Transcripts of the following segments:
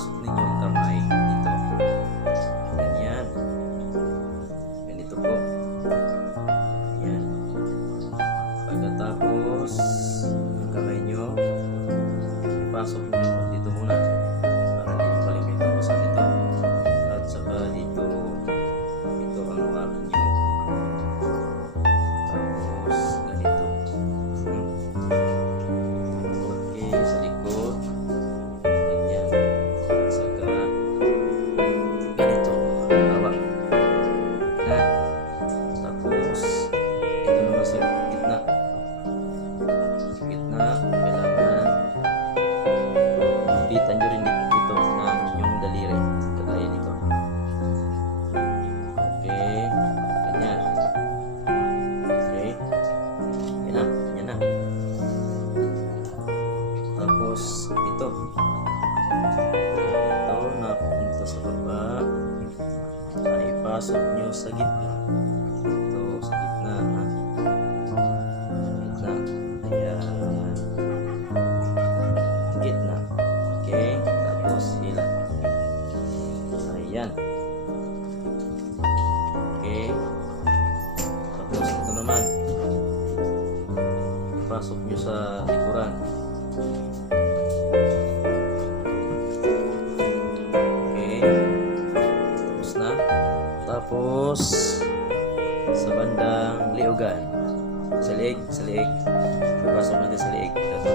ipasok ninyo ang kamay dito. Ganyan. Ganito po. Ganyan. Pagkatapos ang kamay nyo, ipasok nyo dito muna para hindi nyo kalimutan kung saan ito. At saka dito, ito ang mark nyo. Tapos ganito. Okay, sa likod. Ganyan. Saka ganito. Hawak. Na. Tapos ito naman sa gitna. Sa gitna, kailangan mapitan nyo rin dito ng inyong daliri. Kagaya nito. Okay. Ganyan. Okay. Yan na. Yan na. Tapos ito. Ito na punta sa baba. Ay ipasok nyo sa gitna. Ito sa gitna. Ha? Gitna. Ayan. Gitna. Okay. Tapos hila. Ayan. Okay. Tapos ito naman. Ipasok nyo sa likuran. Okay. Tapos na. Tapos sa bandang liugan. Sa leeg. Sa leeg. Ipasok natin sa leeg. Ito.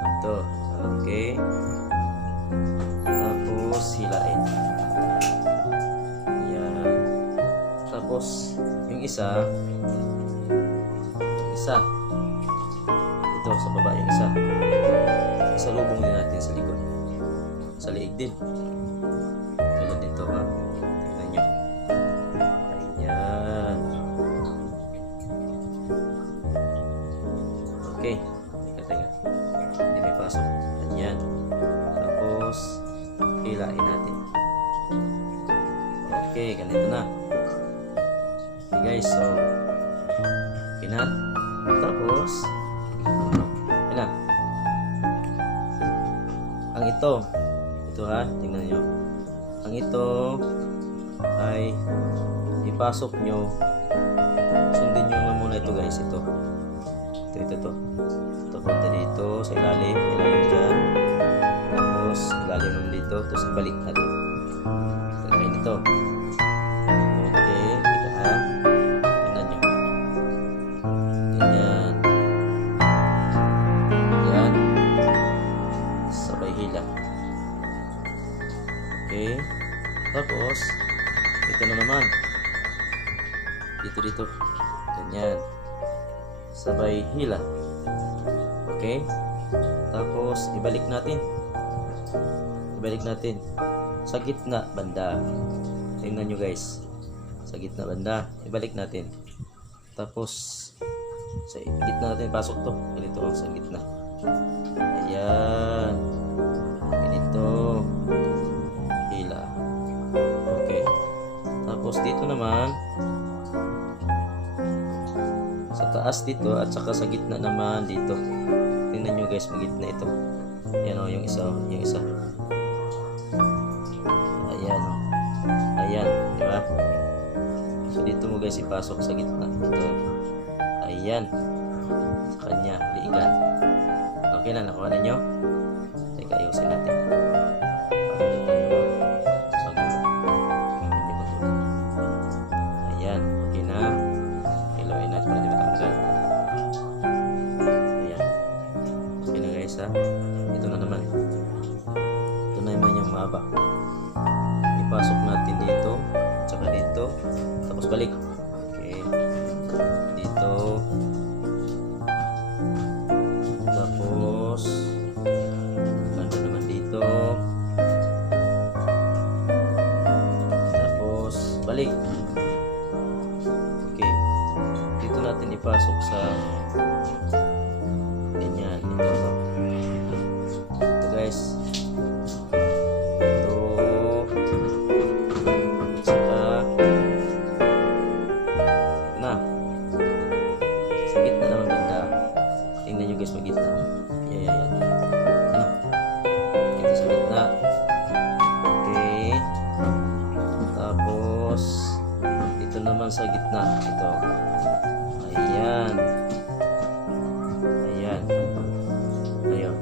Ito. Okay. Tapos hilain. Ayan. Tapos yung isa ito sa baba, yung isa lubong din natin sa likod, sa leeg din, tulad dito ha. Tingnan nyo. Ayan. Okay. Teka. Hindi may pasok. Ayan. Tapos hilain natin. Okay, ganito na. Okay guys, so okay na. Tapos yun na. Ang ito ha, tingnan nyo. Ang ito ay ipasok nyo, sundin nyo lang muna ito guys. Ito punta dito sa ilalim dyan, tapos ilalim naman dito, tapos ibalik natin kagaya nito. Okay, tika ha. Tingnan nyo. Ganyan. Yan. Sabay hila. Okay. Tapos ito na naman. Dito. Ganyan. Sabay hila. Okay. Tapos ibalik natin sa gitna banda. Tingnan nyo guys, sa gitna banda ibalik natin. Tapos sa gitna natin pasok to. Ganito lang sa gitna. Ayan. Ganito. Hila. Okay. Tapos dito naman sa taas dito at saka sa gitna naman dito. Tingnan nyo guys, magitna ito. Ayan o, yung isa. Ayan o. Ayan, di ba? So dito mo guys ipasok sa gitna. Ito. Ayan. Sa kanya, liigan. Okay na, nakuha ninyo? Teka, ayusin natin. Ayan, okay na. Hilawin natin para di matanggal. Ayan. Okay na guys ha. Ito na naman. Ito na naman yung mahaba. Ipasok natin dito, tsaka dito, tapos balik. Okay. Dito. Tapos banda naman dito. Tapos balik. Okay. Dito natin ipasok sa ganyan. Ito guys. Ito. Saka na. Sa gitna naman banda. Tingnan nyo guys, magitna. Ayan. Ano? naman sa gitna. Ito. Ayan. Ayan. Ayun.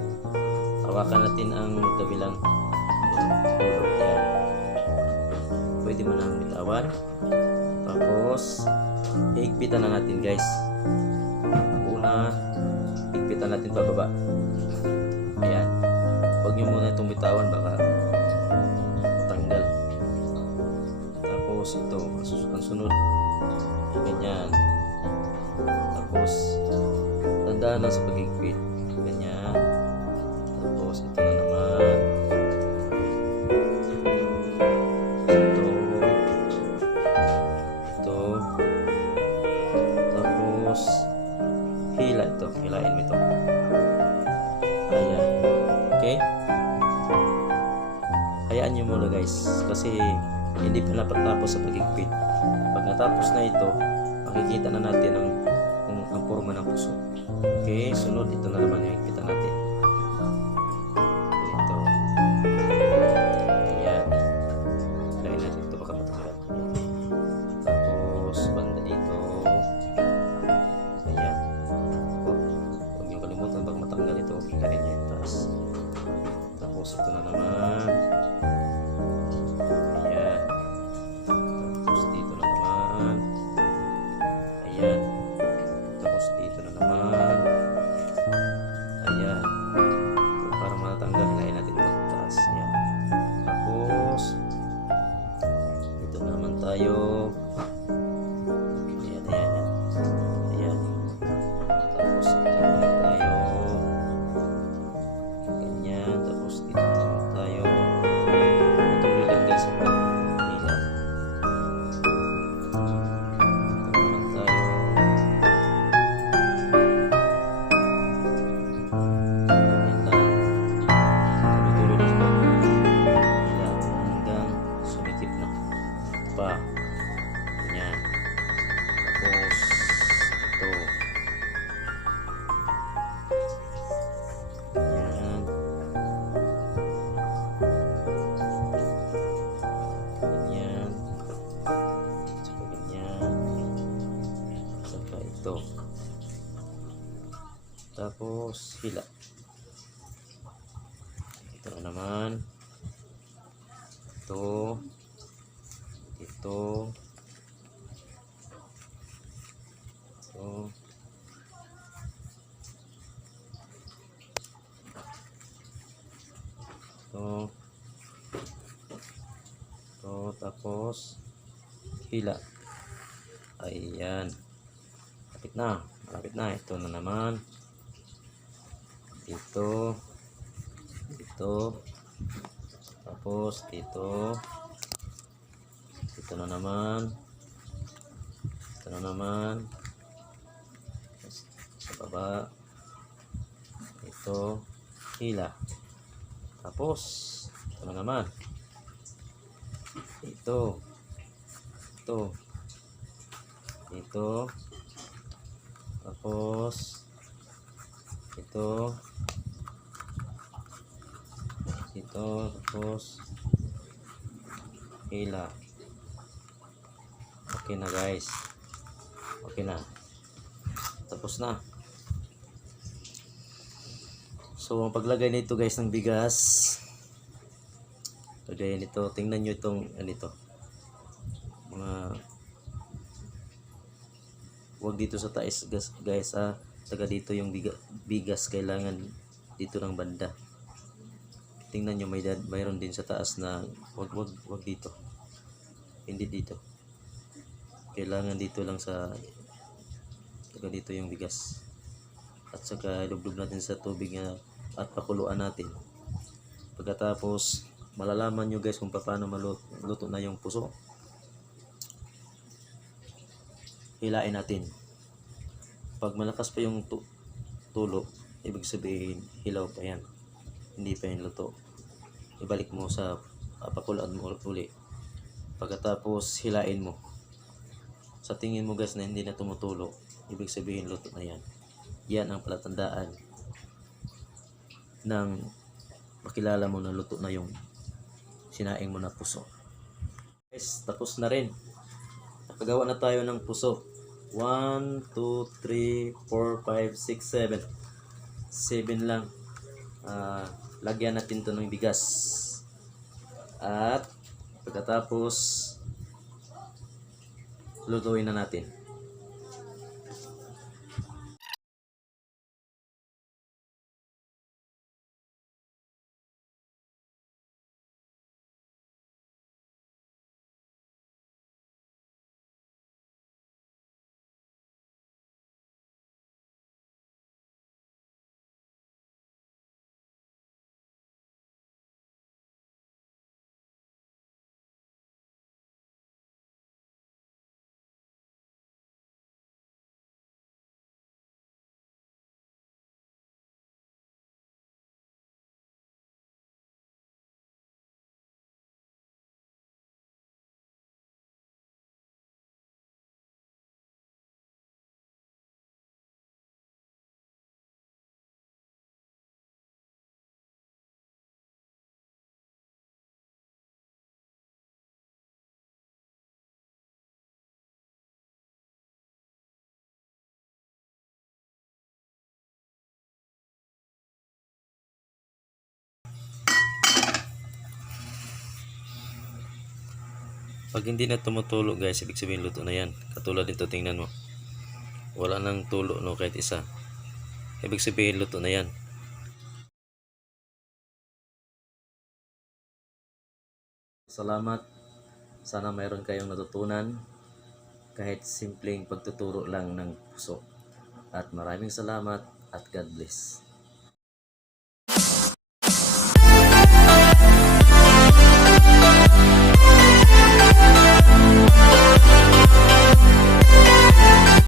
Hawakan natin ang kabilang dulo. Ayan. Pwede mo nang bitawan. Tapos, higpitan na natin guys. Una, higpitan natin pababa. Ayan. Huwag nyo muna itong bitawan, baka matanggal. Tapos ito, ang sunod. Ganyan. Tapos, tandaan lang sa paghigpit. Ganyan. Tapos ito na naman. Ito. Tapos, hila ito. Hilain mo ito. Ayan. Okay? Hayaan nyo muna guys. Kasi, hindi pa napatapos sa paghigpit. Pag natapos na ito, makikita na natin ang forma ng puso. Okay, sunod ito na naman yung higpitan natin. Ito. Ayan. Lain natin ito baka matanggal. Tapos banda dito. Ayan. Huwag nyo kalimutan baka matanggal ito. Hilain nyo yung taas. Tapos ito na naman. Ayan. Tapos dito na naman. Ayan. Ito, para matanggal, hilahin natin ito taas. Ayan. Tapos dito naman tayo. Ayan, ayan, ayan. Ayan. Tapos dito naman tayo. Ganyan. Tapos dito naman tayo. Tuloy lang guys sa pag-hila. Pa. Ganyan. Tapos ito. Ganyan. Ganyan. Saka ganyan. Saka ito. Tapos hila. Ito na naman. Ito. Ito. Ito. Ito. Ito. Tapos hila. Ayan. Malapit na. Malapit na. Ito na naman. Ito. Ito. Tapos dito. Ito na naman. Ito na naman. Sa baba. Ito. Hila. Tapos, ito na naman. Ito. Ito. Ito. Tapos, ito. Ito. Tapos, hila. Okay na guys. Okay na. Tapos na. So, ang paglagay nito guys ng bigas. Lagay nito. Tingnan nyo itong anito. Mga huwag dito sa taas guys ha. Saka dito yung bigas kailangan dito ng banda. Tingnan nyo mayroon din sa taas na wag dito. Hindi dito. Kailangan dito lang sa saka dito yung bigas. At saka ilublob natin sa tubig at pakuluan natin. Pagkatapos malalaman nyo guys kung paano maluto na yung puso. Hilain natin. Pag malakas pa yung tulo, ibig sabihin hilaw pa yan. Hindi pa yung luto. Ibalik mo sa pakuluan mo uli. Pagkatapos hilain mo. Sa tingin mo guys na hindi na tumutulo, ibig sabihin luto na yan. Yan ang palatandaan ng makilala mo na luto na yung sinaing mo na puso. Guys, tapos na rin. Pagawa na tayo ng puso. 1, 2, 3, 4, 5, 6, 7. 7 lang. Lagyan natin to ng bigas. At pagkatapos, lutuin na natin. Pag hindi na tumutulo guys, ibig sabihin luto na yan. Katulad nito, tingnan mo. Wala nang tulo no kahit isa. Ibig sabihin luto na yan. Salamat. Sana mayroon kayong natutunan kahit simpleng pagtuturo lang ng puso. At maraming salamat at God bless.